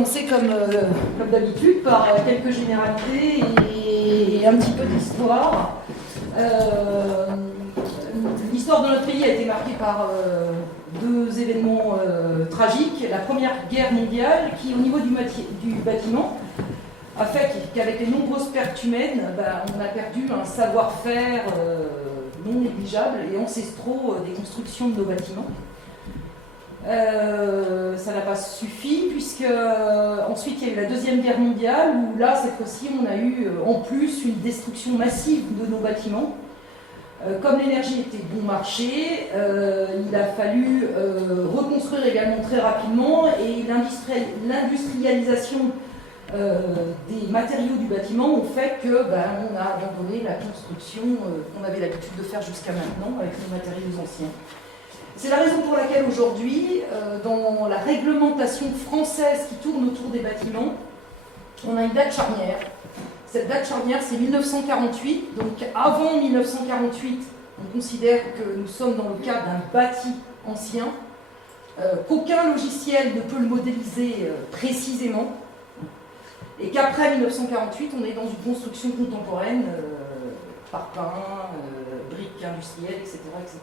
commencer comme d'habitude par quelques généralités et un petit peu d'histoire. L'histoire de notre pays a été marquée par deux événements tragiques. La Première Guerre mondiale qui, au niveau du bâtiment, a fait qu'avec les nombreuses pertes humaines, on a perdu un savoir-faire non négligeable et ancestraux des constructions de nos bâtiments. Ça n'a pas suffi puisque ensuite il y a eu la Deuxième Guerre mondiale où là cette fois-ci on a eu en plus une destruction massive de nos bâtiments. Comme l'énergie était bon marché, il a fallu reconstruire également très rapidement et l'industrialisation des matériaux du bâtiment ont fait que on a abandonné la construction qu'on avait l'habitude de faire jusqu'à maintenant avec nos matériaux anciens. C'est la raison pour laquelle aujourd'hui, dans la réglementation française qui tourne autour des bâtiments, on a une date charnière. Cette date charnière, c'est 1948. Donc avant 1948, on considère que nous sommes dans le cadre d'un bâti ancien, qu'aucun logiciel ne peut le modéliser précisément, et qu'après 1948, on est dans une construction contemporaine, parpaing, briques industrielles, etc., etc.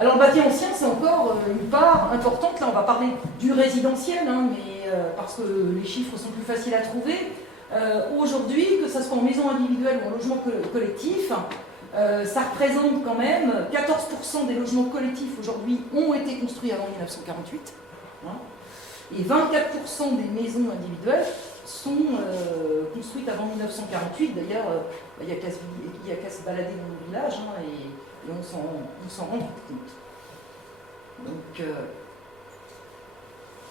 Alors le bâti ancien, c'est encore une part importante. Là, on va parler du résidentiel, mais parce que les chiffres sont plus faciles à trouver. Aujourd'hui, que ce soit en maison individuelle ou en logement collectif, ça représente quand même 14% des logements collectifs aujourd'hui ont été construits avant 1948. Et 24% des maisons individuelles sont construites avant 1948. D'ailleurs, il n'y a qu'à se balader dans nos villages et on s'en rend compte. Donc,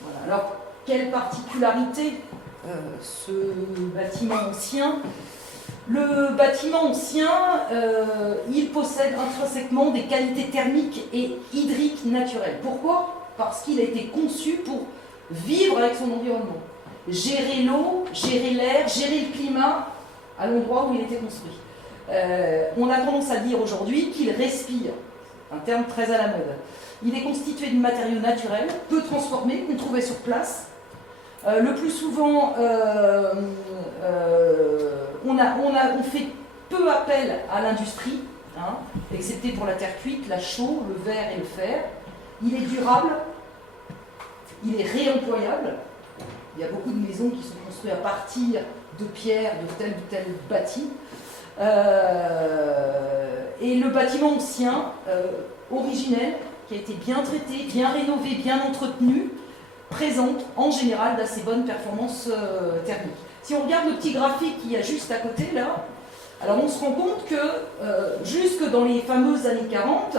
voilà. Alors, quelle particularité ce bâtiment ancien? Le bâtiment ancien, il possède intrinsèquement des qualités thermiques et hydriques naturelles. Pourquoi? Parce qu'il a été conçu pour vivre avec son environnement. Gérer l'eau, gérer l'air, gérer le climat à l'endroit où il était construit. On a tendance à dire aujourd'hui qu'il respire, un terme très à la mode. Il est constitué de matériaux naturels, peu transformés, qu'on trouvait sur place. Le plus souvent, on fait peu appel à l'industrie, excepté pour la terre cuite, la chaux, le verre et le fer. Il est durable, il est réemployable. Il y a beaucoup de maisons qui sont construites à partir de pierres de tel ou tel bâti. Et le bâtiment ancien, originel, qui a été bien traité, bien rénové, bien entretenu, présente en général d'assez bonnes performances thermiques. Si on regarde le petit graphique qu'il y a juste à côté là, alors on se rend compte que jusque dans les fameuses années 40,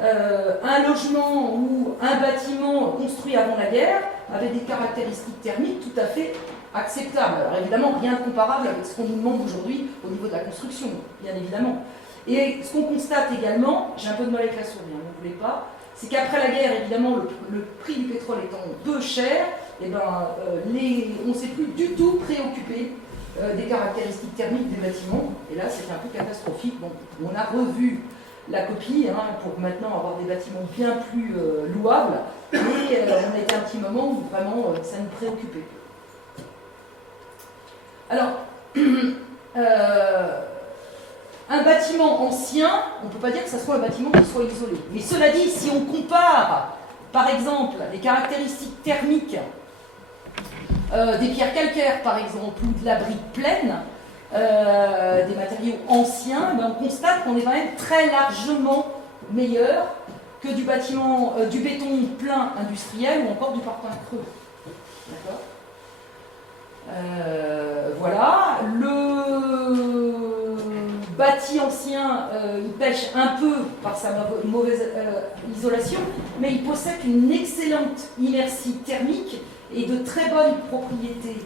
un logement ou un bâtiment construit avant la guerre avait des caractéristiques thermiques tout à fait acceptables. Alors évidemment, rien de comparable avec ce qu'on nous demande aujourd'hui au niveau de la construction, bien évidemment. Et ce qu'on constate également, j'ai un peu de mal avec la souris, ne voulez pas, c'est qu'après la guerre, évidemment, le prix du pétrole étant peu cher, on ne s'est plus du tout préoccupé des caractéristiques thermiques des bâtiments. Et là, c'était un peu catastrophique. Bon, on a revu la copie pour maintenant avoir des bâtiments bien plus louables. Et on a été un petit moment où vraiment ça nous préoccupait. Alors, un bâtiment ancien, on ne peut pas dire que ce soit un bâtiment qui soit isolé. Mais cela dit, si on compare, par exemple, les caractéristiques thermiques des pierres calcaires, par exemple, ou de la brique pleine, des matériaux anciens, on constate qu'on est quand même très largement meilleur que du béton plein industriel ou encore du parpaing creux. D'accord ? Voilà. Le bâti ancien, il pêche un peu par sa mauvaise isolation, mais il possède une excellente inertie thermique et de très bonnes propriétés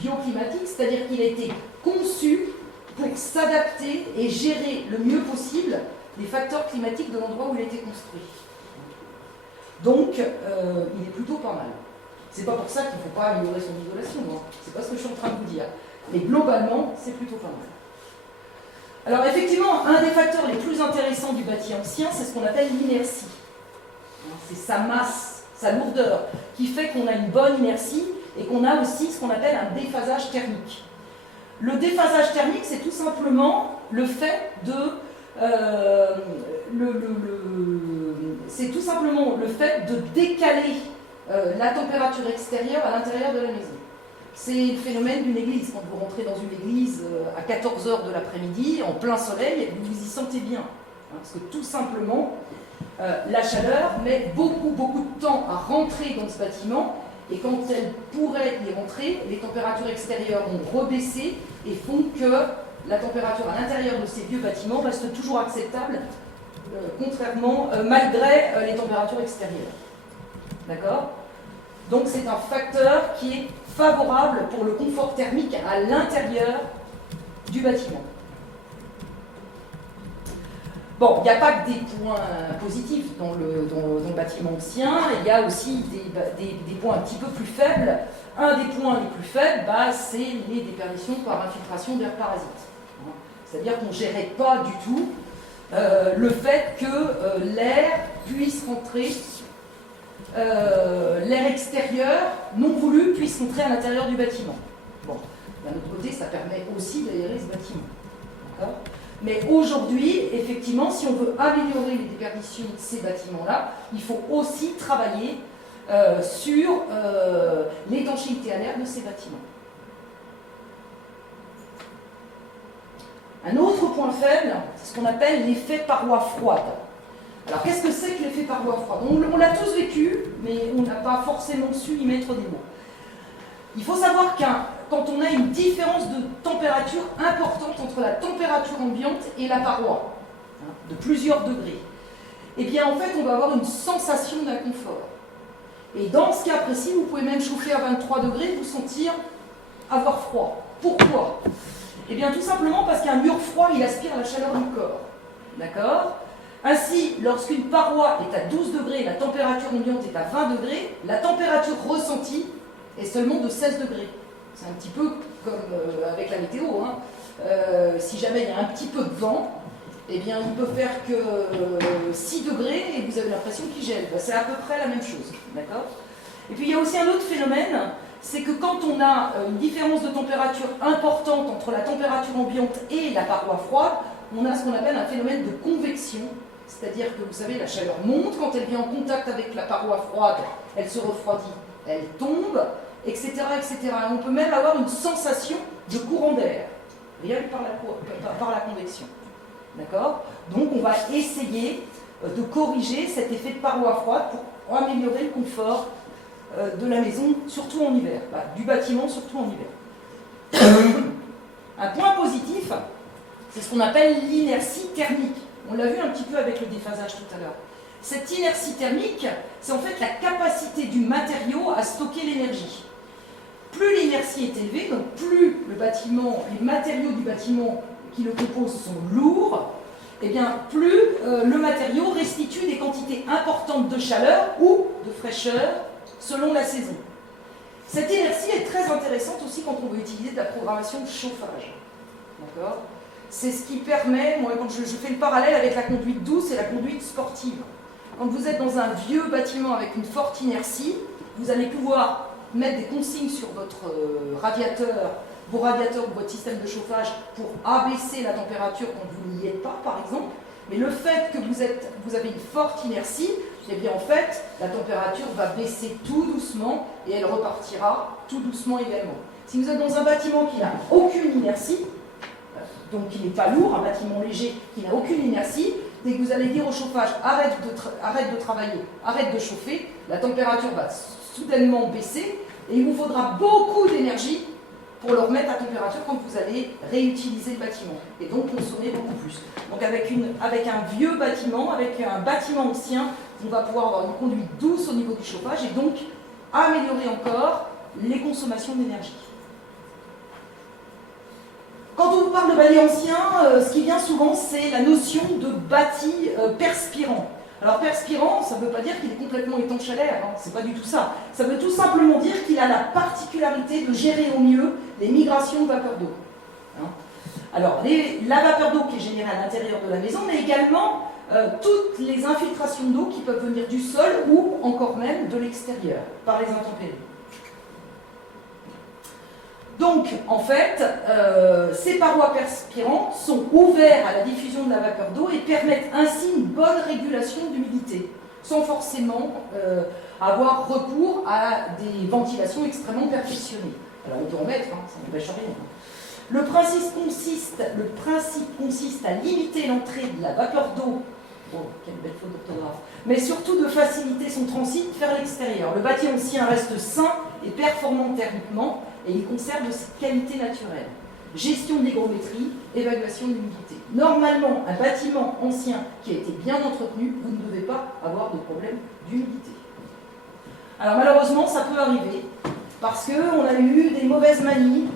bioclimatiques, c'est-à-dire qu'il a été conçu pour s'adapter et gérer le mieux possible les facteurs climatiques de l'endroit où il a été construit. Donc, il est plutôt pas mal. C'est pas pour ça qu'il ne faut pas améliorer son isolation, c'est pas ce que je suis en train de vous dire. Mais globalement, c'est plutôt pas mal. Alors effectivement, un des facteurs les plus intéressants du bâti ancien, c'est ce qu'on appelle l'inertie. C'est sa masse, sa lourdeur, qui fait qu'on a une bonne inertie et qu'on a aussi ce qu'on appelle un déphasage thermique. Le déphasage thermique, c'est tout simplement le fait de décaler la température extérieure à l'intérieur de la maison. C'est le phénomène d'une église. Quand vous rentrez dans une église à 14 h de l'après-midi, en plein soleil, vous vous y sentez bien. Parce que tout simplement, la chaleur met beaucoup de temps à rentrer dans ce bâtiment, et quand elle pourrait y rentrer, les températures extérieures ont rebaissé et font que la température à l'intérieur de ces vieux bâtiments reste toujours acceptable, malgré les températures extérieures. D'accord? Donc c'est un facteur qui est favorable pour le confort thermique à l'intérieur du bâtiment. Bon, il n'y a pas que des points positifs dans le bâtiment ancien, il y a aussi des points un petit peu plus faibles. Un des points les plus faibles, c'est les déperditions par infiltration d'air parasite. C'est-à-dire qu'on ne gérait pas du tout le fait que l'air puisse rentrer, l'air extérieur non voulu puisse rentrer à l'intérieur du bâtiment. Bon, d'un autre côté, ça permet aussi d'aérer ce bâtiment. D'accord ? Mais aujourd'hui, effectivement, si on veut améliorer les déperditions de ces bâtiments-là, il faut aussi travailler sur l'étanchéité à l'air de ces bâtiments. Un autre point faible, c'est ce qu'on appelle l'effet paroi froide. Alors, qu'est-ce que c'est que l'effet paroi froide? On l'a tous vécu, mais on n'a pas forcément su y mettre des mots. Il faut savoir quand on a une différence de température importante entre la température ambiante et la paroi, de plusieurs degrés, eh bien, en fait, on va avoir une sensation d'inconfort. Et dans ce cas précis, vous pouvez même chauffer à 23 degrés et vous sentir avoir froid. Pourquoi? Eh bien, tout simplement parce qu'un mur froid, il aspire la chaleur du corps. D'accord? Ainsi, lorsqu'une paroi est à 12 degrés et la température ambiante est à 20 degrés, la température ressentie est seulement de 16 degrés. C'est un petit peu comme avec la météo. Si jamais il y a un petit peu de vent, eh bien, il peut faire que 6 degrés et vous avez l'impression qu'il gèle. C'est à peu près la même chose. D'accord? Et puis, il y a aussi un autre phénomène, c'est que quand on a une différence de température importante entre la température ambiante et la paroi froide, on a ce qu'on appelle un phénomène de convection. C'est-à-dire que, vous savez, la chaleur monte, quand elle vient en contact avec la paroi froide, elle se refroidit, elle tombe, etc., etc. Et on peut même avoir une sensation de courant d'air, rien que par la convection. D'accord? Donc on va essayer de corriger cet effet de paroi froide pour améliorer le confort de la maison, surtout en hiver, du bâtiment, surtout en hiver. Un point positif, c'est ce qu'on appelle l'inertie thermique. On l'a vu un petit peu avec le déphasage tout à l'heure. Cette inertie thermique, c'est en fait la capacité du matériau à stocker l'énergie. Plus l'inertie est élevée, donc plus les matériaux du bâtiment qui le composent sont lourds, et bien plus le matériau restitue des quantités importantes de chaleur ou de fraîcheur selon la saison. Cette inertie est très intéressante aussi quand on veut utiliser de la programmation de chauffage. D'accord ? C'est ce qui permet, moi quand je fais le parallèle avec la conduite douce et la conduite sportive. Quand vous êtes dans un vieux bâtiment avec une forte inertie, vous allez pouvoir mettre des consignes sur votre radiateur, vos radiateurs ou votre système de chauffage pour abaisser la température quand vous n'y êtes pas, par exemple. Mais le fait que vous avez une forte inertie, eh bien en fait, la température va baisser tout doucement et elle repartira tout doucement également. Si vous êtes dans un bâtiment qui n'a aucune inertie, donc qui n'est pas lourd, un bâtiment léger qui n'a aucune inertie, dès que vous allez dire au chauffage arrête de travailler, arrête de chauffer, la température va soudainement baisser et il vous faudra beaucoup d'énergie pour le remettre à température quand vous allez réutiliser le bâtiment et donc consommer beaucoup plus. Donc avec un vieux bâtiment, avec un bâtiment ancien, on va pouvoir avoir une conduite douce au niveau du chauffage et donc améliorer encore les consommations d'énergie. Quand on vous parle de bâti ancien, ce qui vient souvent, c'est la notion de bâti perspirant. Alors perspirant, ça ne veut pas dire qu'il est complètement étanche à l'air, c'est pas du tout ça. Ça veut tout simplement dire qu'il a la particularité de gérer au mieux les migrations de vapeur d'eau. Alors la vapeur d'eau qui est générée à l'intérieur de la maison, mais également toutes les infiltrations d'eau qui peuvent venir du sol ou encore même de l'extérieur, par les intempéries. Donc, en fait, ces parois perspirantes sont ouvertes à la diffusion de la vapeur d'eau et permettent ainsi une bonne régulation d'humidité, sans forcément avoir recours à des ventilations extrêmement perfectionnées. Alors, on peut en mettre, hein, ça n'empêche rien. Le principe consiste à limiter l'entrée de la vapeur d'eau, oh, quelle belle faute d'orthographe, mais surtout de faciliter son transit vers l'extérieur. Le bâti ancien reste sain et performant thermiquement, et il conserve ses qualités naturelles. Gestion de l'hygrométrie, évaluation de l'humidité. Normalement, un bâtiment ancien qui a été bien entretenu, vous ne devez pas avoir de problème d'humidité. Alors malheureusement, ça peut arriver, parce qu'on a eu des mauvaises manies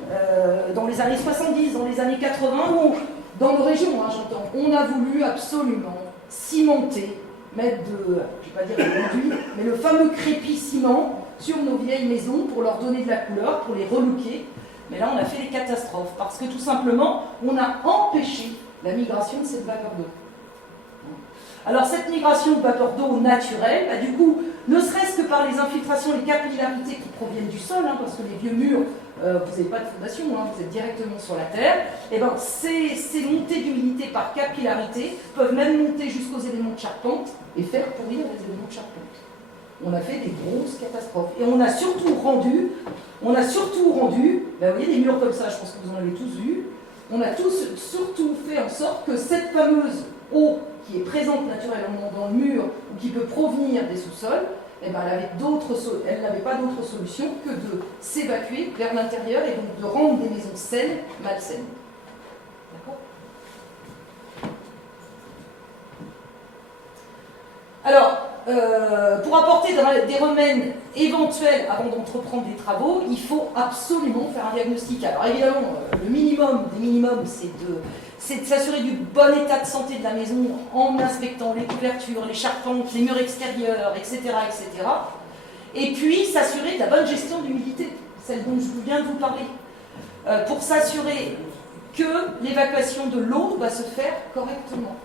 dans les années 70, dans les années 80, où, dans nos régions, hein, j'entends, on a voulu absolument cimenter, mettre de, je ne vais pas dire de l'enduit, mais le fameux crépi ciment sur nos vieilles maisons pour leur donner de la couleur, pour les relooker. Mais là, on a fait des catastrophes, parce que tout simplement, on a empêché la migration de cette vapeur d'eau. Alors cette migration de vapeur d'eau naturelle, bah, du coup, ne serait-ce que par les infiltrations, les capillarités qui proviennent du sol, hein, parce que les vieux murs, vous n'avez pas de fondation, hein, vous êtes directement sur la terre, et ben ces montées d'humidité par capillarité peuvent même monter jusqu'aux éléments de charpente et faire pourrir les éléments de charpente. On a fait des grosses catastrophes. Et on a surtout rendu, ben vous voyez des murs comme ça, je pense que vous en avez tous vu, on a surtout fait en sorte que cette fameuse eau qui est présente naturellement dans le mur ou qui peut provenir des sous-sols, eh ben elle n'avait pas d'autre solution que de s'évacuer vers l'intérieur et donc de rendre des maisons saines, malsaines. D'accord ? Alors, pour apporter des remèdes éventuels avant d'entreprendre des travaux, il faut absolument faire un diagnostic. Alors évidemment, le minimum des minimums, c'est de s'assurer du bon état de santé de la maison en inspectant les couvertures, les charpentes, les murs extérieurs, etc. etc. Et puis s'assurer de la bonne gestion de l'humidité, celle dont je viens de vous parler, pour s'assurer que l'évacuation de l'eau va se faire correctement.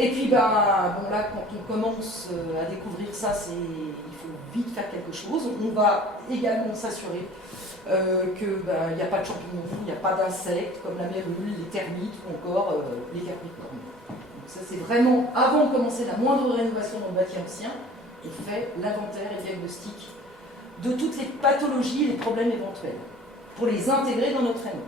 Et puis, ben, bon, là, quand on commence à découvrir ça, il faut vite faire quelque chose. On va également s'assurer qu'il n'y a pas de champignons, il n'y a pas d'insectes comme la mérule, les termites ou encore les capricornes. Donc ça, c'est vraiment, avant de commencer la moindre rénovation dans le bâti ancien, on fait l'inventaire et le diagnostic de toutes les pathologies et les problèmes éventuels pour les intégrer dans notre réno.